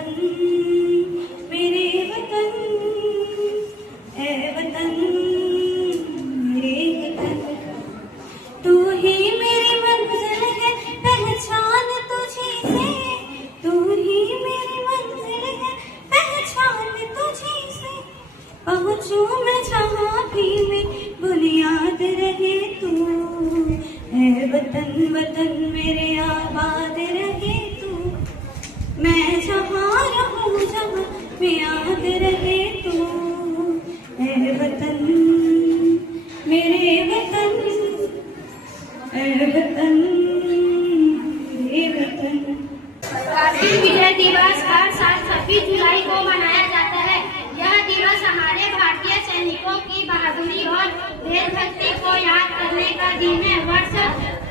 वतन मेरे वतन, ऐ वतन मेरे वतन, तू ही मेरी मंजिल है पहचान तुझी से, तू ही मेरी मंजिल है पहचान तुझी से, पहुँचूं मैं जहाँ भी मैं बुनियाद रहे तू, ऐ वतन वतन मेरे आबाद रहे तू, मैं जहाँ रहूं जहाँ में याद रहे तू, ऐ वतन मेरे वतन, ऐ वतन मेरे वतन। कारगिल विजय दिवस हर साल 26 जुलाई को मनाया जाता है। यह दिवस हमारे भारतीय सैनिकों की बहादुरी और देशभक्ति को याद करने का दिन है। वर्ष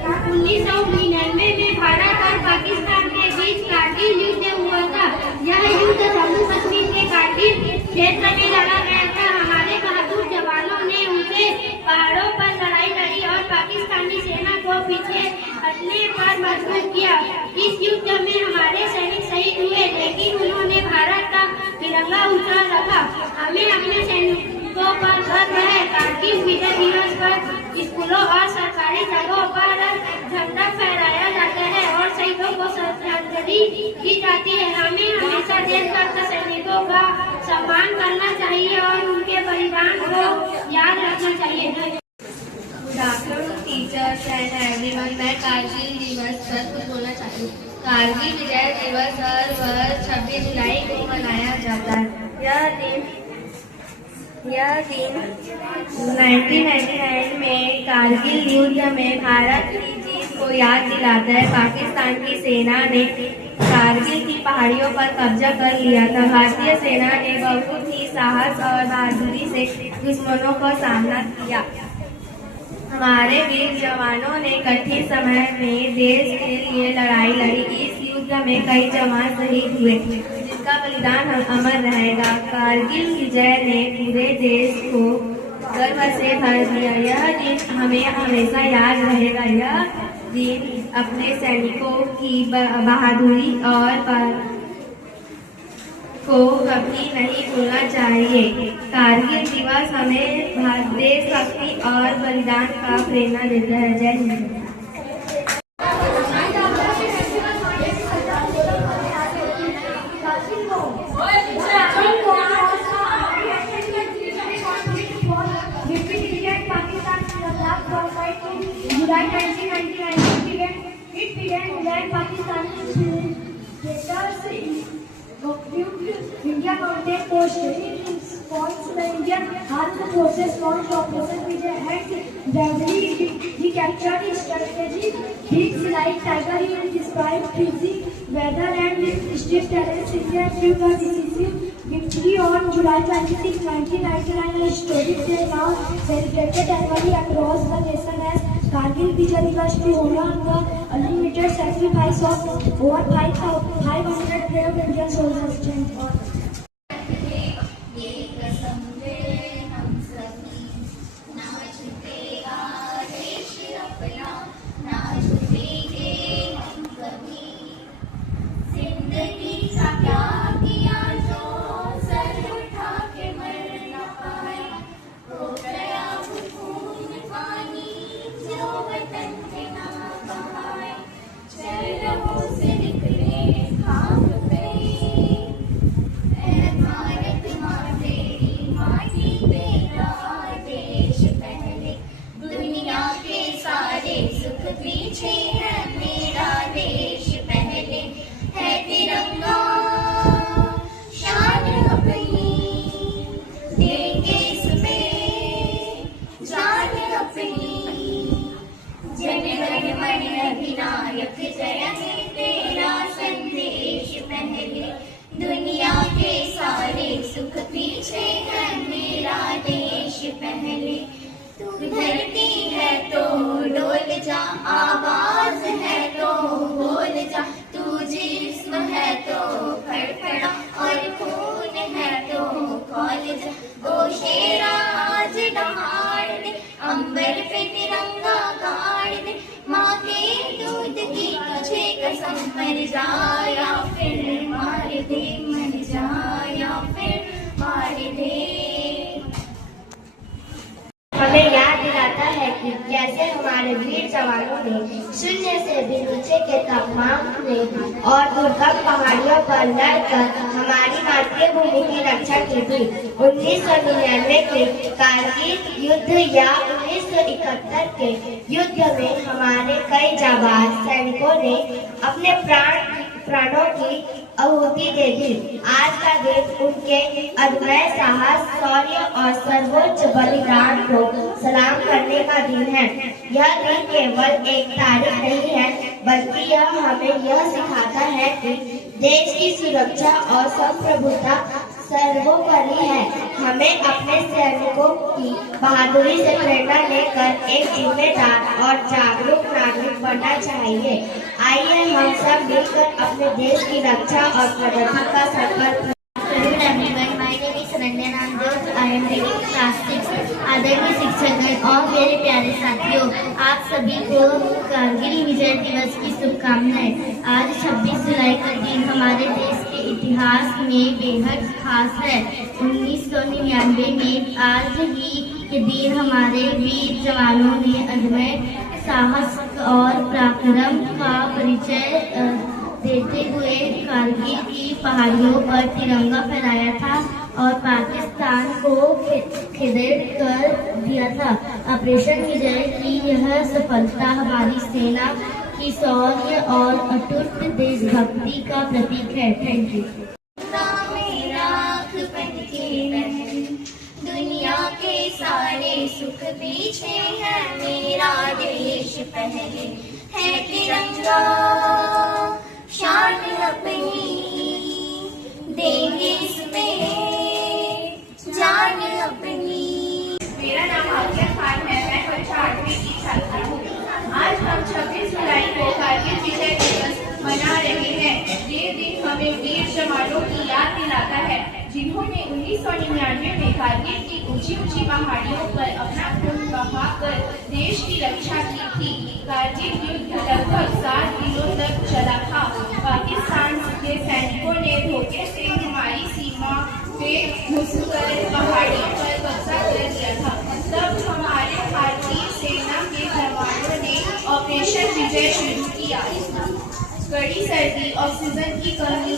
1999 में भारत और पाकिस्तान के बीच कारगिल युद्ध हुआ था। यह युद्ध जम्मू कश्मीर के कारगिल क्षेत्र में लड़ा गया था। हमारे बहादुर जवानों ने ऊंचे पहाड़ों पर लड़ाई लड़ी और पाकिस्तानी सेना को पीछे हटने पर मजबूर किया। इस युद्ध में हमारे सैनिक शहीद हुए, लेकिन उन्होंने भारत का तिरंगा ऊंचा रखा। हमें अपने सैनिकों पर गर्व है। कारगिल विजय दिवस पर स्कूलों और सरकारी जगहों पर झंडा फहराया जाता है और शहीदों को श्रद्धांजलि दी जाती है। हमें हमेशा देशभक्त सैनिकों का सम्मान करना चाहिए और उनके बलिदान को याद रखना चाहिए। Good afternoon teachers and everyone. मैं कारगिल दिवस पर कुछ बोलना चाहती हूँ। कारगिल विजय दिवस हर वर्ष 26 जुलाई को मनाया जाता है। यह दिन 1999 में कारगिल युद्ध में भारत की जीत को याद दिलाता है। पाकिस्तान की सेना ने कारगिल की पहाड़ियों पर कब्जा कर लिया था। भारतीय सेना ने बहुत ही साहस और बहादुरी से दुश्मनों का सामना किया। हमारे वीर जवानों ने कठिन समय में देश के लिए लड़ाई लड़ी। इस युद्ध में कई जवान शहीद हुए, जिनका बलिदान अमर रहेगा। कारगिल विजय ने पूरे देश को गर्व से भर दिया। यह दिन हमें हमेशा याद रहेगा। यह दिन अपने सैनिकों की बहादुरी और को कभी नहीं भूलना चाहिए। कारगिल दिवस हमें देशभक्ति और बलिदान का प्रेरणा देता है। जय Hind. July 1999 it began when Pakistani India mounted post in response to the Indian armed forces launched Operation Vijay and bravely recaptured its strategy. Hits like Tiger Hill described freezing weather and stiff terrain. India achieved a decisive victory on July 26, 1999, a historic day now celebrated annually across the nation as Kargil Vijay Diwas to honor the unlimited sacrifice of over 500 brave Indian soldiers. पीछे है मेरा देश पहले है तिरंगा शान अपनी देंगे इसमें जान अपनी जन गण मन अधिनायक जय है तेरा संदेश पहले दुनिया के सारे सुख पीछे है मेरा देश पहले तू धरती है तो डोल जा आवाज है तो बोल जा तू जिस्म है तो फड़फड़ा और खून है तो खोल जा ओ शेरा आज दहाड़ दे अंबर पे तिरंगा गाड़ दे माँ के दूध की तुझे कसम मर जा या फिर मार दे। हमारे वीर जवानों ने शून्य से भी नीचे के तापमान में और दुर्गम पहाड़ियों पर लड़कर हमारी मातृभूमि की रक्षा की थी। 1999 के कारगिल युद्ध या 1971 के युद्ध में हमारे कई जाबाज सैनिकों ने अपने प्राणों की आहुति दे दी। आज का दिन उनके अदम्य साहस, शौर्य और सर्वोच्च बलिदान को सलाम करने का दिन है। यह दिन केवल एक तारीख नहीं है, बल्कि यह हमें यह सिखाता है कि देश की सुरक्षा और संप्रभुता सर्वोपरि है। हमें अपने सैनिकों की बहादुरी से प्रेरणा लेकर एक जिम्मेदार और जागरूक नागरिक बनना चाहिए। आइए हम सब मिलकर अपने देश की रक्षा और प्रगति का संकल्प। आदरणीय शिक्षक और मेरे प्यारे साथियों, आप सभी को कारगिल विजय दिवस की शुभकामनाएं। आज 26 जुलाई का दिन हमारे देश के इतिहास में बेहद खास है। 1999 में आज ही के दिन हमारे वीर जवानों ने अदम्य साहस और पराक्रम का परिचय देते हुए कारगिल की पहाड़ियों पर तिरंगा फहराया था और पाकिस्तान को खदेड़ कर दिया था। ऑपरेशन विजय की यह सफलता हमारी सेना की शौर्य और अटूट देशभक्ति का प्रतीक है। Thank you. दुनिया के सारे सुख पीछे है, मेरा देश पहले है तिरंगा। शान अपनी देंगे इसमें जान अपनी। मेरा नाम आफिया खान है, मैं कक्षा 8वीं की छात्रा हूँ। आज हम 26 जुलाई को कारगिल विजय दिवस मना रहे हैं। ये दिन हमें वीर जवानों की याद दिलाता है, जिन्होंने 1999 में कारगिल की ऊंची ऊंची पहाड़ियों पर अपना खून बहाकर देश की रक्षा की थी। कारगिल युद्ध लगभग 7 दिनों तक चला था। पाकिस्तान के सैनिकों ने धोखे से हमारी सीमा पे घुसकर पहाड़ियों पर कब्जा कर लिया था। तब हमारे भारतीय सेना के जवानों ने ऑपरेशन विजय शुरू किया। कड़ी सर्दी, ऑक्सीजन की कमी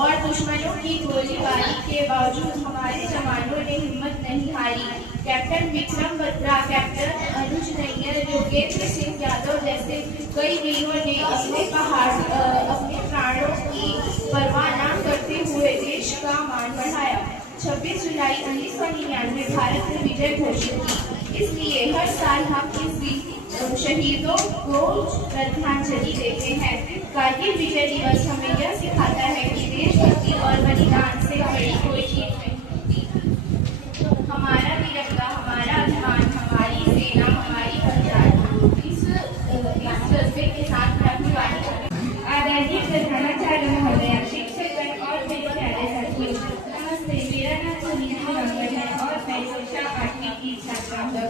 और दुश्मनों की गोलीबारी के बावजूद हमारे जवानों ने हिम्मत नहीं हारी। कैप्टन विक्रम बत्रा, कैप्टन अनुज नैयर, योगेंद्र सिंह यादव जैसे कई वीरों ने अपने प्राणों की परवाह न करते हुए देश का मान बढ़ाया। 26 जुलाई 1999 भारत ने विजय घोषित की। इसलिए हर साल हम इस शहीदों को श्रद्धांजलि देते हैं। कारगिल विजय दिवस हमें यह सिखाता है कि देशभक्ति और बलिदान से बड़ी कोई चीज नहीं होती। हमारा तिरंगा, हमारा अभिमान, हमारी सेना, हमारी पहचान। इस जज्बे के साथ रखने वाली आदरणीय प्रधानाचार्य महोदय, शिक्षक और मेरे प्यारे साथियों, नमस्ते। मेरा नाम सुनीता रंगन है और मैं कक्षा 8वीं की छात्रा हूँ।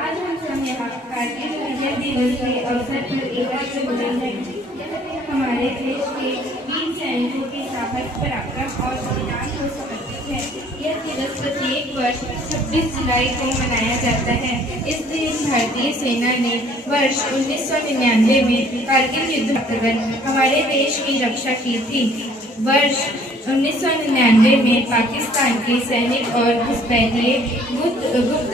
आज हम सब यहाँ कारगिल विजय दिवस के अवसर पर एकत्र हुए हैं। यह हमारे देश के वीर सैनिकों के साहस, पराक्रम और बलिदान को समर्पित है। यह दिवस प्रत्येक वर्ष 26 जुलाई को मनाया जाता है। इस दिन भारतीय सेना ने वर्ष 1999 में कारगिल युद्ध अंतर्गत हमारे देश की रक्षा की थी। वर्ष 1999 में पाकिस्तान के सैनिक और घुसपैठिए गुप्त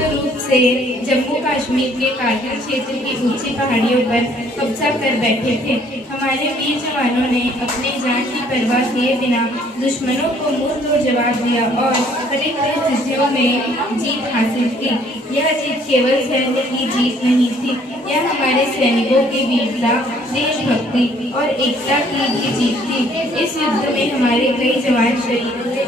रूप से जम्मू कश्मीर के कारगिल क्षेत्र की ऊंची पहाड़ियों पर कब्जा कर बैठे थे। हमारे वीर जवानों ने अपनी जान की परवाह किए बिना दुश्मनों को मुंह जवाब दिया और कड़ी स्थितियों में जीत हासिल की। यह जीत केवल सैन्य की जीत नहीं थी, यह हमारे सैनिकों की वीरता, देशभक्ति और एकता की भी जीत थी। इस युद्ध में हमारे कई जवान शहीद हुए।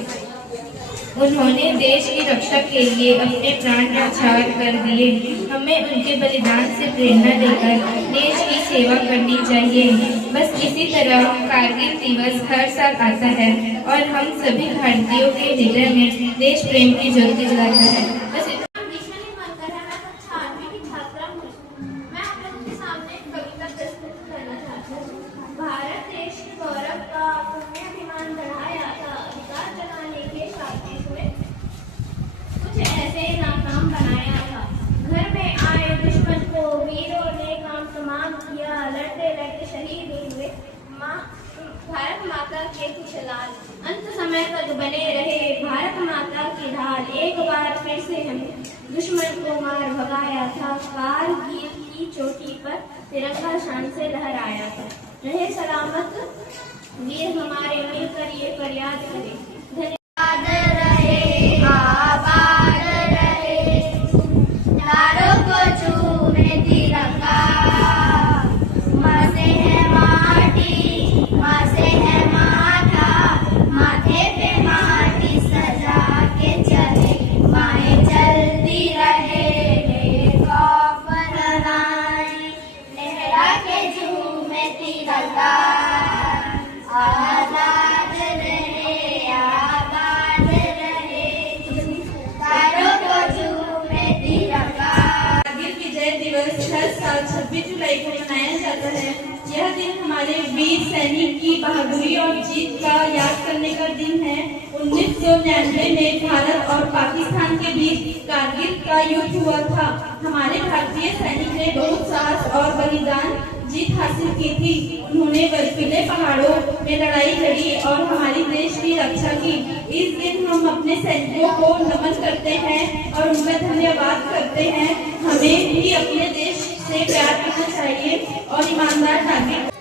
उन्होंने देश की रक्षा के लिए अपने प्राण न्यौछावर कर दिए। हमें उनके बलिदान से प्रेरणा लेकर देश की सेवा करनी चाहिए। बस इसी तरह कारगिल दिवस हर साल आता है और हम सभी भारतीयों के हृदय में देश प्रेम की ज्योति जलाता है। बस भारत देश के गौरव का पुण्याभिमान बढ़ाया था, अधिकार जमाने के शाब्दिक में कुछ ऐसे नाकाम बनाया था। घर में आए दुश्मन को वीरों ने माता के कुछ लाल, अंत समय तक बने रहे भारत माता की ढाल। एक बार फिर से हमने दुश्मन को मार भगाया था, कारगिल की चोटी पर तिरंगा शान से लहराया था। रहे सलामत वीर हमारे, मिलकर ये फरियाद करें। आबाद रहे, आबाद रहे, तारों को चूमे तिरंगा। माँ से है माटी, माँ से है माथा, माथे पे माटी सजा के चले। माए चलती रहे, खौफ लगाए, लहरा के झूमे तिरंगा। आजाद रहे, आबाद रहे, तारों को झूमे तिरंगा। कारगिल विजय दिवस हर साल 26 जुलाई को मनाया जाता है। यह दिन हमारे वीर सैनिक की बहादुरी और जीत का याद करने का दिन है। 1999 में भारत और पाकिस्तान के बीच कारगिल का युद्ध हुआ था। हमारे भारतीय सैनिक ने बहुत साहस और बलिदान जीत हासिल की थी। उन्होंने बर्फीले पहाड़ों में लड़ाई लड़ी और हमारे देश की रक्षा की। इस दिन हम अपने सैनिकों को नमन करते हैं और उनका धन्यवाद करते हैं। हमें भी अपने देश से प्यार करना चाहिए और ईमानदार नागरिक